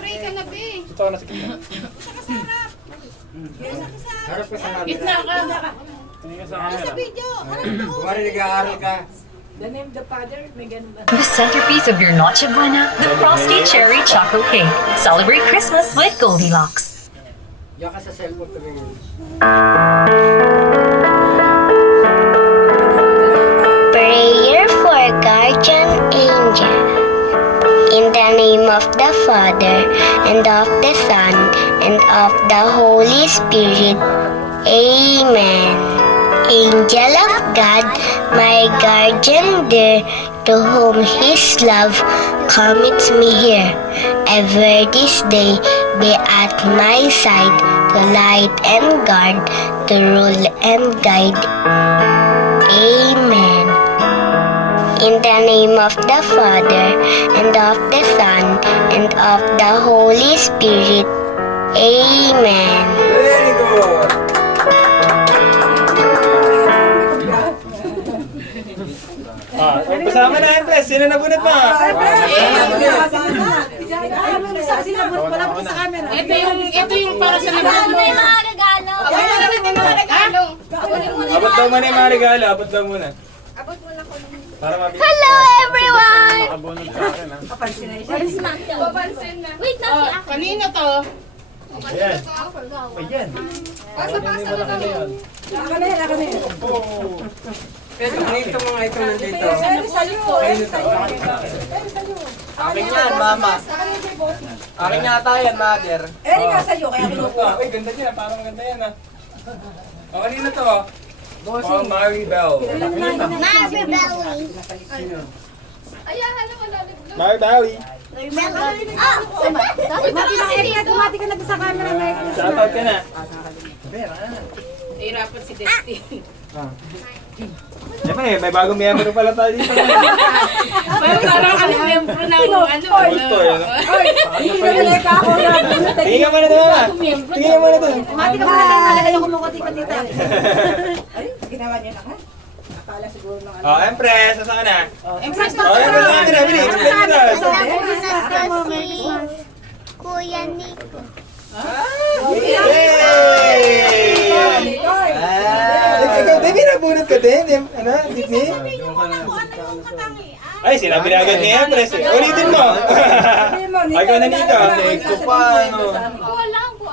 Pray ka na, be. Ito ka na sa gitna. Harap ka sa camera. Gitna ka. Tingin ka sa camera. Kumari nag-aaral ka. The name the Father, may ganun ba? The centerpiece of your Noche Buena, the Frosty Cherry Choco Cake. Celebrate Christmas with Goldilocks. Diyan ka sa cellphone ko rin. Prayer for Guardian Angel. In the name of the Father, and of the Son, and of the Holy Spirit. Amen. Angel of God, my guardian dear, to whom His love commits me here. Ever this day be at my side, to light and guard, to rule and guide. Amen. In the name of the Father, and of the Son, and of the Holy Spirit. Amen. Very good! Kasama na, Empress. Sino nabunot mo? Ito yung para sa nabunod mo. Abot daw muna yung mga regalo. Abot daw muna. Para mabilis. Hello, everyone! Makabunot sa akin, ha? Papansin na. Wait, Kanina to. Ayan. Ayan. Pasa-pasa na lang. Pero ito mga ito nandito. Akin yan, mama. Akin yata yan, mother. Uy, ganda niya. Parang ganda yan, ha? O, kanina to? Oh, Mary Bell. Mary Belly. Ayan, ano mo lalim. Mary Belly. Tumati ka na sa camera, Mike. Shoutout ka na. Nahirapan si Destiny. Siyempre, may bagong miyembro pala tayo dito. Parang ano, membro ng ano. Bulto, yun. Tingin ka muna doon, ha? Tingin ka muna doon. Tumati ka muna na nalagay ako mong ka dito. Oh, Empress, nasa ka na? Empress Oh, Empress, nasa ka na? Bilis, bilis, bilis. Kuya Nico. Yay! Ikaw, Debbie, nabunot ka din? Ano, Disney? Ay, sinabi na agad ni Empress eh. Ulitin mo! Ay, ikaw na Nika. Next ko pa, ano.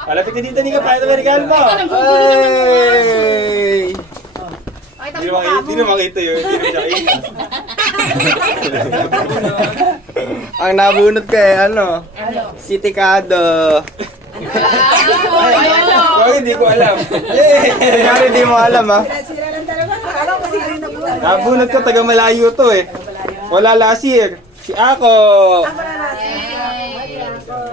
Malapit ka dito, Nika. Paano ba regalo mo? Ay! Hindi na makita yun. Hindi na makita. Ang nabunot ko eh, ano? Sitikado. Wag, hindi ko alam. Yay! Kaya hindi mo alam, ha? Nabunot ko, taga malayo to eh. Wala last year. Si Ako.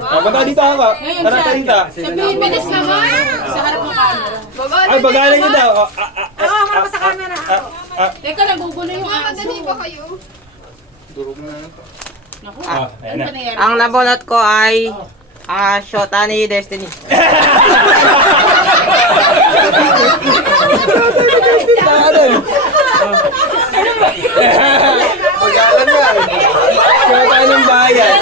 Punta ka dito, Ako. Tara ka dito. Sabihin, bilis naman. Sa harap ng camera. Ay, bagalan niyo daw. Ako, mama sa camera. Teka, nagugulo yung aso. Madali ba kayo? Durog na ito. Naku, Ayan ano na. ba nangyari? Ang nabunot ko ay shota ni Destiny. Pagalan na. Kaya tayo ng bayan.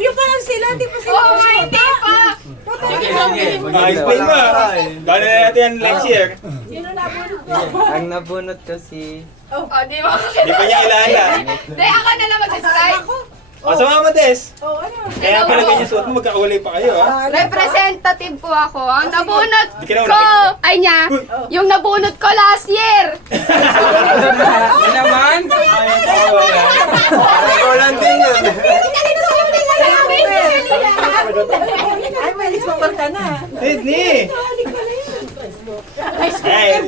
Yung parang sila, di pa sila. Oo, hindi pa. Explain mo. Gano'n na natin yan next year. Ang nabunot ko si... Oh, di ba? Hindi pa niya kilala. Hindi, ako na lang mag-describe. O, sama mo, Des. Kaya pala ganyan suot mo, magkakulay pa kayo, ha? Representative po ako. Ang nabunot Di ka na ko, wala. ay niya, yung nabunot ko last year. Yan naman! Ikaw lang din yun. Ay, may lismapal ka na. Disney! Ay, ayan.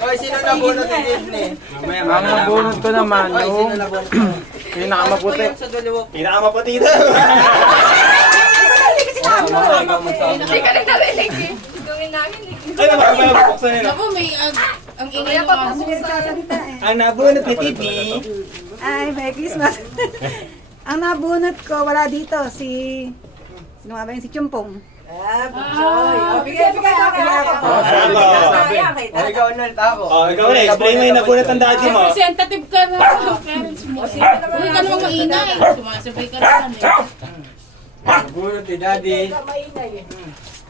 Oy, sino nabunot ni Disney? Ang nabunot ko naman, Oy, sino nabunot ko? pinakamaputi. Sa dalawa. Pinakamapati daw. Hindi ka rin narinig eh. Gawin namin eh. Ay, makapalabuksan yun. Naku, may ang ingay Kaya ng pag aso. Ang nabunot ni Tipi. Ay, Merry Christmas. Ang nabunot ko, wala dito, si... Sino nga ba yun? Si Chumpong. Bigay ko. Ikaw ulit ako. Oh, ikaw na, explain mo yung nabunot ang daddy mo. Representative ka na parents mo. Huwag ka namang maingay. Sumasabay ka naman eh. Bunot ni Daddy.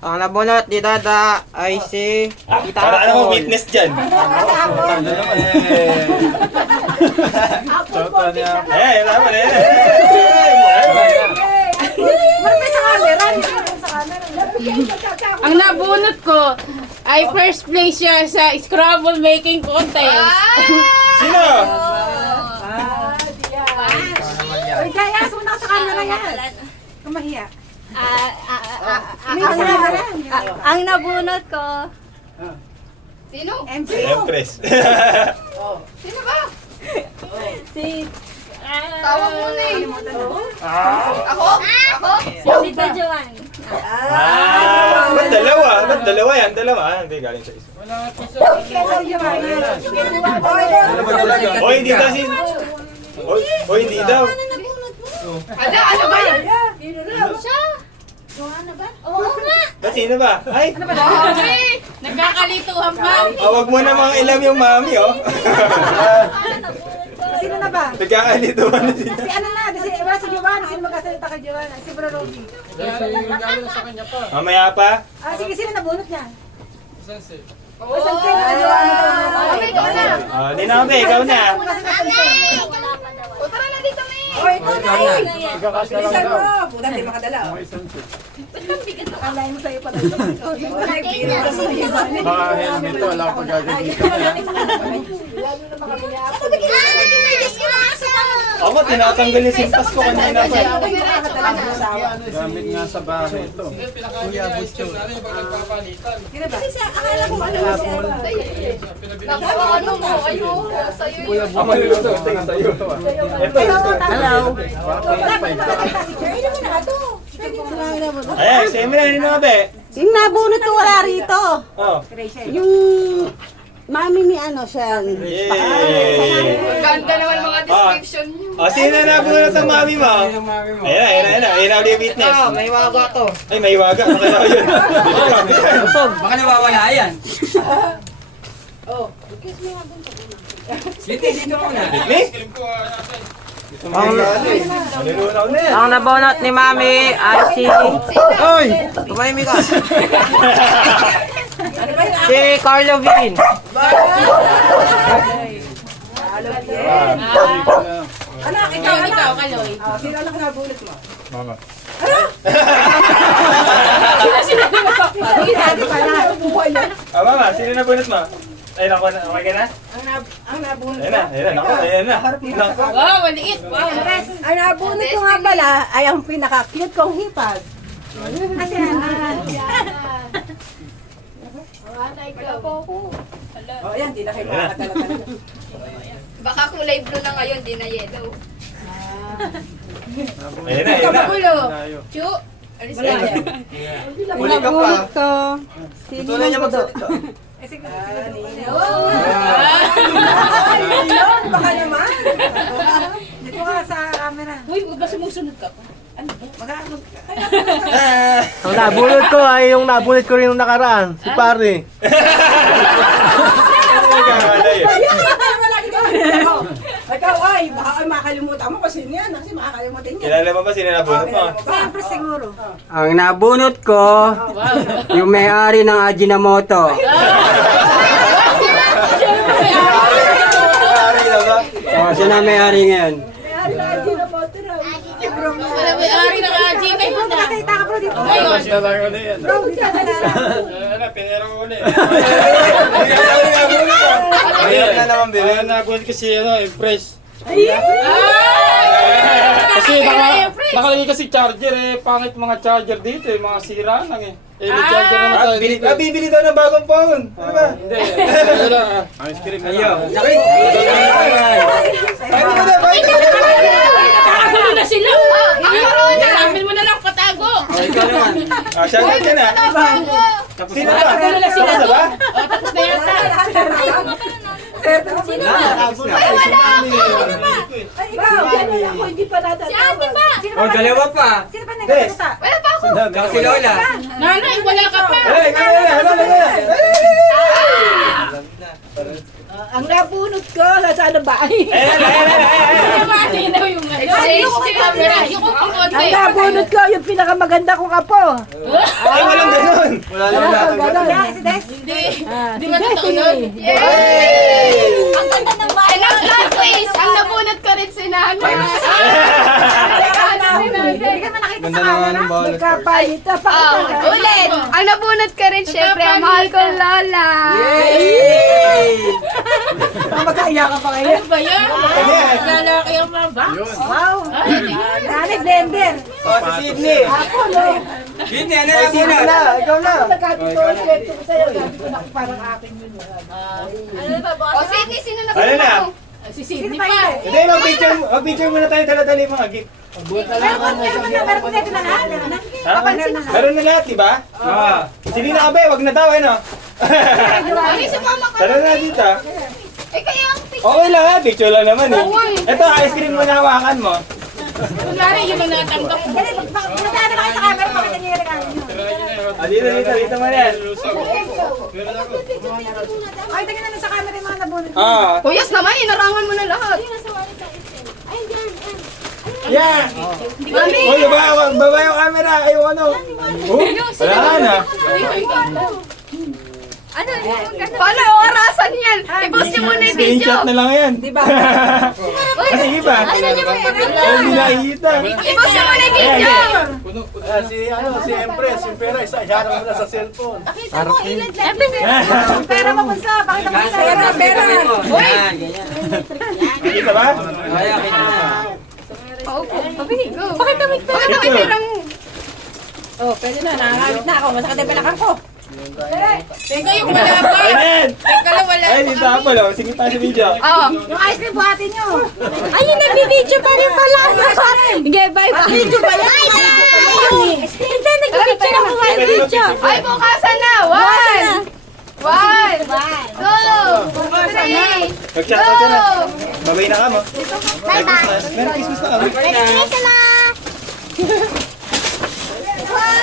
Ang nabunot ni Dada ay si Tita Para ano mo Apple. witness dyan? Eh, tama na yan. Ang nabunot ko ay first place siya sa Scrabble making contest. Sino? Uy, kaya, sumuna ka sa camera yan. Kumahiya. Ang nabunot ko. Sino? MC. Empress. Sino ba? Si... Tawa muna eh. Ako? Si Tita Joanne. Ba't dalawa? Ba't dalawa yan? Dalawa? Hindi, galing sa isa. Oy, hindi daw si... Oy, hindi daw. Ano ba yan? Siya? Joanna ba? Oo nga. Ba't sino ba? Ay, Mami! Nagkakalituhan pa. wag mo namang ilam yung mami, oh. Sino na ba? Nagkakalituhan na sila. Si ano na, si Giovanna, sino magkasalita kay Giovanna? Si Bro Rocky. Mamaya pa. Sige, sino nabunot niya? Oo. Mami, ikaw na. Di na kami, ikaw na. O tara na dito, May. Ikaw na eh. Bilisan mo. Puta, hindi makadala. Akalain mo sa'yo pala. Dito, wala akong gagawin. Ako, tinatanggal yung simpas ko kanina pa. Gamit nga sa bahay ito. Akala ko ano Ano mo? Ayoko. Sa'yo yun. Ako niluluto, tingin sa'yo. Ito. Hello. Si Jerry naman na ito. Ayan, same na, hindi na be. Yung nabunot ko wala rito. Oh. Yung mami ni ano siya. Yay! Ganda naman mga description niyo. Sino na nabunot ang mami mo? Yung mami mo. Ayan na ulit yung witness. May waga to. Ay, may waga. Nakalaw yun. Baka nawawala yan. Dito muna. Witness? Nalulunaw na yan. Ang nabunot ni Mami ay si... Oy! Tumahimik ka. Si Carlo Vin. Anak, Ikaw, Kaloy. Sino anak na nabunot mo? Mama. Dati pala. Mama, sino nabunot mo? Ay, naku, okay ka na? Ang nabunot Ayan na. Ayan na. Wow, maliit. Wow. Ang nabunot ko nga pala ay ang pinaka-cute kong hipag. Kasi oh, yan, di na kayo makakatala talaga. Baka kulay blue na ngayon, di na yellow. Ayan na. Kapagulo. Chu. Alis na yan. Huli ka pa. Nabunot ko. Tutunan niya magsalita. Ayun, baka naman. Dito ka sa camera. Uy, huwag ba sumusunod ka pa? Ang nabunot ko ay yung nabunot ko rin yung nakaraan. Si pare. Ikaw ay, baka ay makalimutan mo kasi yan. Kasi makakalimutan niya. Kilala mo ba sino nabunot mo? Siyempre siguro. Ang nabunot ko, yung may-ari ng Ajinomoto. Siya na may-ari ngayon. Wala may ari ng Aji. Ngayon na. Nakita ka bro dito. Ngayon. Bro, dito ka na. Pinero ko ulit. Ayun na naman, bebe. Ayan, nabunot kasi Empress. Kasi Kasi nakalagay kasi charger pangit mga charger dito mga sira lang may charger naman tayo dito. Bibili daw ng bagong phone. Ano ba? Hindi. Ano lang, ice cream na lang. Kakagulo na sila. Sabihin mo na lang patago. Ikaw naman. Shoutout ka na. Tapos Sino na. ba? Kakagulo na sila. Tapos na ba? O, tapos na yata. Sino ba? Tapos na. Ay, ikaw. Ako hindi pa natatawa. Si Ate pa. Sino Oh, dalawa pa. Sino pa nagsasalita? Wala pa ako Tsaka si Lola. Nanay, wala ka pa. Eh, ano. Ang nabunot ko, nasa ano ba? Mati daw yung ano. Yung camera, yung konti. Ang nabunot ko, yung pinakamaganda kong apo. Ay, walang ganun. Wala lang Hindi matotoo nun. Ang ganda ng bahay. And ang last quiz, ang nabunot ko rin si Nanay. Ganda naman ng ball. Nagkapalit. Ulit, ang nabunot ka rin syempre, ang mahal kong Lola. Magkaiyak ka pa kayo. Ano ba yan? Ano yan? Lalaki ang mga box. Wow. Dali, blender. Oh, si Sydney. Ako, no. Sydney, ano na muna? Ikaw na. Nagkatotoo ang kwento ko sa'yo. Sabi ko na parang akin yun. O, sige, sino na Ano na? Si Sidney pa. Hindi, mag-picture muna tayo dala-dala yung mga gift. Meron ko dito na lahat. Ha? Meron na lahat, di ba? Sige na kabe, wag na daw, ano? Ay, si Mama ka. Tara na dito. Eh, kaya ang Okay lang ha, picture lang naman eh. Ito, ice cream mo na hawakan mo. Kunwari yung mga natanggap ko. Punta na kayo sa camera, pakita niyo yung regalo niyo. Dito mo na yan. Ay, tingnan na sa camera yung mga nabunot. Kuyas naman, inarangan mo na lahat. Yeah! Uy, baba yung camera, ayaw ano. Wala na. Ano? Paano orasan yan? I-post niyo muna yung video. Screenshot na lang yan. Diba? Sige ba? Asan niyo yung video? Hindi nakikita. I-post niyo muna yung video. Si Empress, yung pera, isa-iharap mo na sa cellphone. Pera mo kunsa, pakita mo sa pera. Uy! Nakikita ba? Kaya, kita na. Bakit kami pera mo? Oh, pwede na, nakakamit na ako. Masakit yung balakang ko. Teka yung wala pa. Ayan! Teka lang wala. Ay, dito ako lo. Sige tayo sa video. Oo. Yung ice cream buhatin nyo. Ayun, nagbibideo pa rin pala. Sige, bye-bye. Video ba yan? Hindi, nagbibideo ako. Ay, bukasan na. One. Go. Three. Mag-chat ka na. Babay na ka mo. Merry Christmas. Merry Christmas na kami. One.